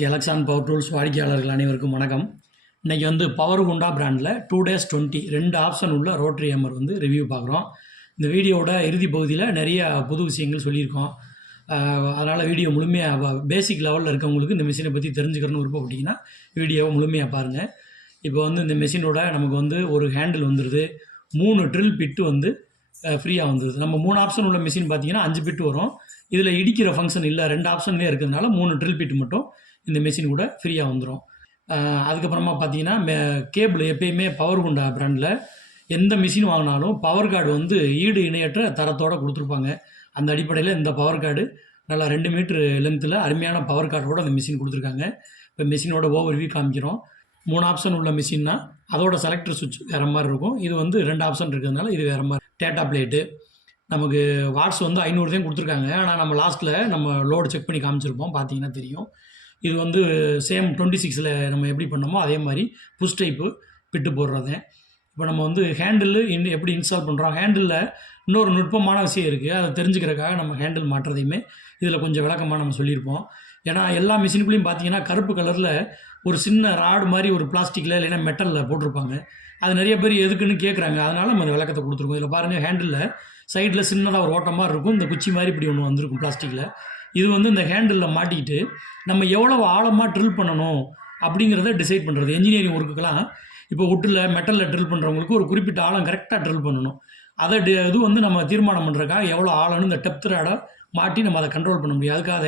கேலக்ஸான் power tools வாடிக்கையாளர்கள் அனைவருக்கும் வணக்கம். இன்றைக்கி வந்து பவர் ஹுண்டா பிராண்டில் டூ டேஸ் டுவெண்ட்டி ரெண்டு ஆப்ஷன் உள்ள ரோட்ரி ஹேமர் வந்து ரிவ்யூ பார்க்குறோம். இந்த வீடியோவோட இறுதி பகுதியில் நிறைய புது விஷயங்கள் சொல்லியிருக்கோம். அதனால் வீடியோ முழுமையாக பேசிக் லெவலில் இருக்கவங்களுக்கு இந்த மிஷினை பற்றி தெரிஞ்சுக்கணும்னு விருப்பப்பட்டீங்கன்னா வீடியோவை முழுமையாக பாருங்கள் இப்போ வந்து இந்த மிஷினோட நமக்கு வந்து ஒரு ஹேண்டில் வந்துடுது மூணு ட்ரில் பிட்டு வந்து ஃப்ரீயாக வந்துடுது நம்ம மூணு ஆப்ஷன் உள்ள மிஷின் பார்த்தீங்கன்னா அஞ்சு பிட்டு வரும். இதில் இடிக்கிற ஃபங்க்ஷன் இல்லை ரெண்டு ஆப்ஷன்லேயே இருக்கிறதுனால மூணு ட்ரில் பிட்டு மட்டும் இந்த மிஷின் கூட ஃப்ரீயாக வந்துடும் அதுக்கப்புறமா பார்த்தீங்கன்னா மே கேபிள் எப்பயுமே பவர் குண்டா பிராண்டில் எந்த மிஷின் வாங்கினாலும் பவர் கார்டு வந்து ஈடு இணையற்ற தரத்தோடு கொடுத்துருப்பாங்க. அந்த அடிப்படையில் இந்த பவர் கார்டு நல்லா ரெண்டு மீட்ரு லென்த்தில் அருமையான பவர் கார்டோட அந்த மிஷின் கொடுத்துருக்காங்க. இப்போ மிஷினோட ஓவர் காமிக்கிறோம். மூணு ஆப்ஷன் உள்ள மிஷின்னா அதோட செலக்டர் சுவிட்ச் வேறு மாதிரி இருக்கும். இது வந்து ரெண்டு ஆப்ஷன் இருக்கிறதுனால இது வேறு மாதிரி. டேட்டா பிளேட்டு நமக்கு வாட்ஸ் வந்து ஐநூறு தான் கொடுத்துருக்காங்க. ஆனால் நம்ம லாஸ்ட்டில் நம்ம லோடு செக் பண்ணி காமிச்சிருப்போம். பார்த்தீங்கன்னா தெரியும். இது வந்து சேம் டுவெண்ட்டி சிக்ஸில் நம்ம எப்படி பண்ணோமோ அதே மாதிரி புஷ் டைப்பு பிட்டு போடுறது. இப்போ நம்ம வந்து ஹேண்டில் இன் எப்படி இன்ஸ்டால் பண்ணுறோம் ஹேண்டிலில் இன்னொரு நுட்பமான விஷயம் இருக்குது அதை தெரிஞ்சுக்கிறதுக்காக நம்ம ஹேண்டில் மாட்டுறதையுமே இதில் கொஞ்சம் விளக்கமாக நம்ம சொல்லியிருப்போம். ஏன்னா எல்லா மிஷினுக்குள்ளேயும் பார்த்தீங்கன்னா கருப்பு கலரில் ஒரு சின்ன ராடு மாதிரி ஒரு பிளாஸ்டிக்கில் இல்லைன்னா மெட்டலில் போட்டிருப்பாங்க. அது நிறைய பேர் எதுக்குன்னு கேட்குறாங்க அதனால் நம்ம அந்த விளக்கத்தை கொடுத்துருக்கோம். இதில் பாருங்கள் ஹேண்டிலில் சைடில் சின்னதாக ஒரு ஓட்டமாக இருக்கும். இந்த குச்சி மாதிரி இப்படி ஒன்று வந்திருக்கும் பிளாஸ்டிக்கில் இது வந்து இந்த ஹேண்டிலில் மாட்டிக்கிட்டு நம்ம எவ்வளோ ஆழமாக ட்ரில் பண்ணணும் அப்படிங்கிறத டிசைட் பண்ணுறது என்ஜினியரிங் ஒர்க்குக்கெல்லாம் இப்போ உட்டில் மெட்டலில் ட்ரில் பண்ணுறவங்களுக்கு ஒரு குறிப்பிட்ட ஆழம் கரெக்டாக ட்ரில் பண்ணணும். அதை டி இது வந்து நம்ம தீர்மானம் பண்ணுறக்காக எவ்வளோ ஆழம்னு இந்த டெப்த் ராடை மாட்டி நம்ம அதை கண்ட்ரோல் பண்ண முடியும். அதுக்காக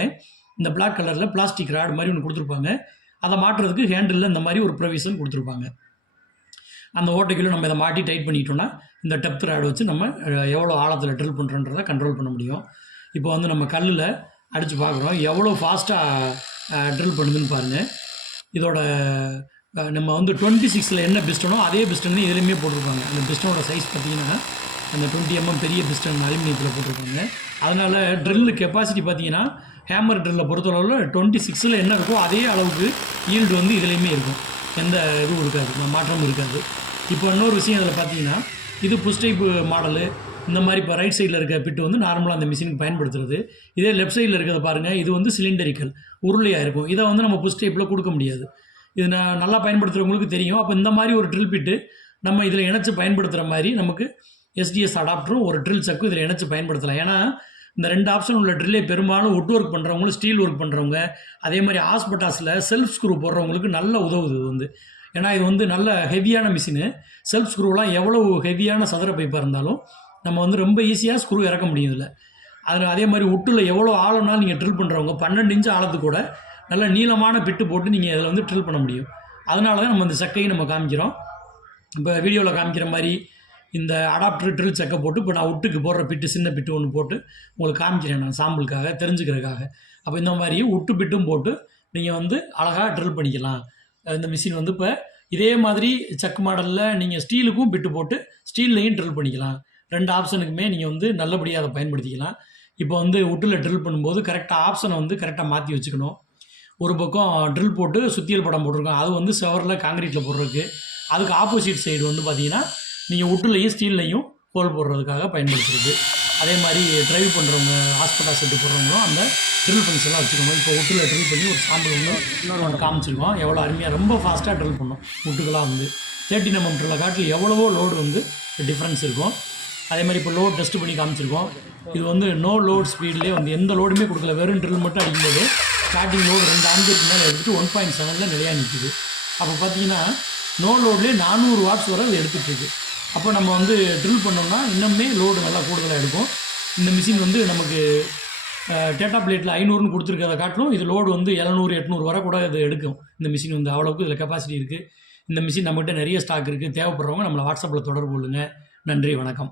இந்த பிளாக் கலரில் பிளாஸ்டிக் ராடு மாதிரி ஒன்று கொடுத்துருப்பாங்க. அதை மாட்டுறதுக்கு ஹேண்டிலில் இந்த மாதிரி ஒரு ப்ரொவிஷன் கொடுத்துருப்பாங்க. அந்த ஓட்டைக்குள்ளே நம்ம இதை மாட்டி டைட் பண்ணிட்டோம்னா இந்த டெப்த் ராடு வச்சு நம்ம எவ்வளோ ஆழத்தில் ட்ரில் பண்ணுறோன்றதை கண்ட்ரோல் பண்ண முடியும். இப்போ வந்து நம்ம கல்லில் அடித்து பார்க்குறோம். எவ்வளோ ஃபாஸ்ட்டாக ட்ரில் பண்ணுதுன்னு பாருங்கள் இதோட நம்ம வந்து டுவெண்ட்டி சிக்ஸில் என்ன பிஸ்டனோ அதே பிஸ்டன் இதுலேயுமே போட்டிருப்பாங்க. அந்த பிஸ்டனோட சைஸ் பார்த்திங்கன்னா அந்த டுவெண்ட்டி எம்எம் பெரிய பிஸ்டன் அலுமினியத்தில் போட்டிருப்பாங்க. அதனால் ட்ரில்லு கெப்பாசிட்டி பார்த்தீங்கன்னா ஹேமர் ட்ரில்லை பொறுத்தளவில் டுவெண்ட்டி சிக்ஸில் என்ன இருக்கோ அதே அளவுக்கு ஈல்டு வந்து இதுலேயுமே இருக்கும். எந்த இதுவும் இருக்காது. மாற்றமும் இருக்காது. இப்போ இன்னொரு விஷயம் இதில் பார்த்தீங்கன்னா இது புஷ் டைப் மாடலு இந்த மாதிரி இப்போ ரைட் சைடில் இருக்க பிட்டு வந்து நார்மலாக அந்த மிஷினுக்கு பயன்படுத்துறது. இதே லெஃப்ட் சைடில் இருக்கிறத பாருங்கள் இது வந்து சிலிண்டரிக்கல் உருளையாக இருக்கும். இதை வந்து நம்ம புஷ் டைப்பில் கொடுக்க முடியாது. இது நான் நல்லா பயன்படுத்துகிறவங்களுக்கு தெரியும். அப்போ இந்த மாதிரி ஒரு ட்ரில் பிட்டு நம்ம இதில் இணைச்சி பயன்படுத்துகிற மாதிரி நமக்கு எஸ்டிஎஸ் அடாப்டரும் ஒரு ட்ரில் சக்கும் இதில் இணைச்சி பயன்படுத்தலாம். ஏன்னா இந்த ரெண்டு ஆப்ஷன் உள்ள ட்ரில்லே பெரும்பாலும் உட் ஒர்க் பண்ணுறவங்களும் ஸ்டீல் ஒர்க் பண்ணுறவங்க அதே மாதிரி ஹாஸ்பிட்டாஸில் செல்ஃப் ஸ்க்ரூ போடுறவங்களுக்கு நல்ல உதவுது வந்து. ஏன்னா இது வந்து நல்ல ஹெவியான மிஷினு செல்ஃப் ஸ்க்ரூலாம் எவ்வளோ ஹெவியான சதுர பைப்பாக இருந்தாலும் நம்ம வந்து ரொம்ப ஈஸியாக ஸ்க்ரூ இறக்க முடியும் இதில் அதில் அதே மாதிரி உட்டில் எவ்வளோ ஆழம்னாலும் நீங்கள் ட்ரில் பண்ணுறவங்க பன்னெண்டு இன்ச்சு ஆழத்து கூட நல்ல நீளமான பிட்டு போட்டு நீங்கள் இதில் வந்து ட்ரில் பண்ண முடியும். அதனால தான் நம்ம இந்த சக்கையை நம்ம காமிக்கிறோம். இப்போ வீடியோவில் காமிக்கிற மாதிரி இந்த அடாப்டர் ட்ரில் செக்கை போட்டு இப்போ நான் உட்டுக்கு போடுற பிட்டு சின்ன பிட்டு ஒன்று போட்டு உங்களுக்கு காமிக்கிறேன் நான் சாம்பிளுக்காக தெரிஞ்சுக்கிறதுக்காக. அப்போ இந்த மாதிரி உட்டு பிட்டும் போட்டு நீங்கள் வந்து அழகாக ட்ரில் பண்ணிக்கலாம். இந்த மிஷின் வந்து இப்போ இதே மாதிரி சக் மாடலில் நீங்கள் ஸ்டீலுக்கும் பிட்டு போட்டு ஸ்டீல்லையும் ட்ரில் பண்ணிக்கலாம். ரெண்டு ஆப்ஷனுக்குமே நீங்கள் வந்து நல்லபடியாக அதை பயன்படுத்திக்கலாம். இப்போ வந்து உட்டில் ட்ரில் பண்ணும்போது கரெக்டாக ஆப்ஷனை வந்து கரெக்டாக மாற்றி வச்சுக்கணும். ஒரு பக்கம் ட்ரில் போட்டு சுத்தியல் படம் போட்டிருக்கோம். அது வந்து செவரில் காங்கிரீட்டில் போடுறதுக்கு. அதுக்கு ஆப்போசிட் சைடு வந்து பார்த்தீங்கன்னா நீங்கள் உட்டுலையும் ஸ்டீல்லையும் ஹோல் போடுறதுக்காக பயன்படுத்துறது. அதே மாதிரி ட்ரைவ் பண்ணுறவங்க ஹாஸ்பிட்டல் செட்டு போடுறவங்களும் அந்த ட்ரில் ஃபங்க்ஷன்லாம் வச்சுக்கணும். இப்போ உட்டில் ட்ரில் பண்ணி ஒரு சாம்பிள் வந்து இன்னொரு ஒன்று காமிச்சிருக்கோம். எவ்வளோ அருமையாக ரொம்ப ஃபாஸ்ட்டாக ட்ரில் பண்ணோம். ஒட்டுக்கெல்லாம் வந்து தேர்ட்டி எம்எம் ட்ரில்லை காட்டில் எவ்வளவோ லோடு வந்து டிஃப்ரென்ஸ் இருக்கும். அதே மாதிரி இப்போ லோட் டெஸ்ட் பண்ணி காமிச்சிருக்கோம். இது வந்து நோ லோட் ஸ்பீட்லேயே வந்து எந்த லோடுமே கொடுக்கல. வெறும் ட்ரில் மட்டும் அடிக்கும்போது ஸ்டார்டிங் லோடு ரெண்டு ஆண்டுக்கு மேலே எடுத்துகிட்டு ஒன் பாயிண்ட் செவனில் நிலையாக நிற்குது அப்போ பார்த்தீங்கன்னா நோ லோட்லேயே நானூறு வாட்ஸ் வரை அது எடுத்துகிட்ருக்கு அப்போ நம்ம வந்து ட்ரில் பண்ணோம்னா இன்னுமே லோடு நல்லா கூடுதலாக எடுக்கும். இந்த மிஷின் வந்து நமக்கு டேட்டா பிளேட்டில் ஐநூறுன்னு கொடுத்துருக்கத காட்டிலும் இது லோடு வந்து எழுநூறு எட்நூறு வரை கூட இது எடுக்கும். இந்த மிஷின் வந்து அவ்வளோக்கு இதில் கெப்பாசிட்டி இருக்குது இந்த மிஷின் நம்மகிட்ட நிறைய ஸ்டாக் இருக்குது தேவைப்படுறவங்க நம்மளை வாட்ஸ்அப்பில் தொடர்பு கொள்ளுங்கள் நன்றி வணக்கம்.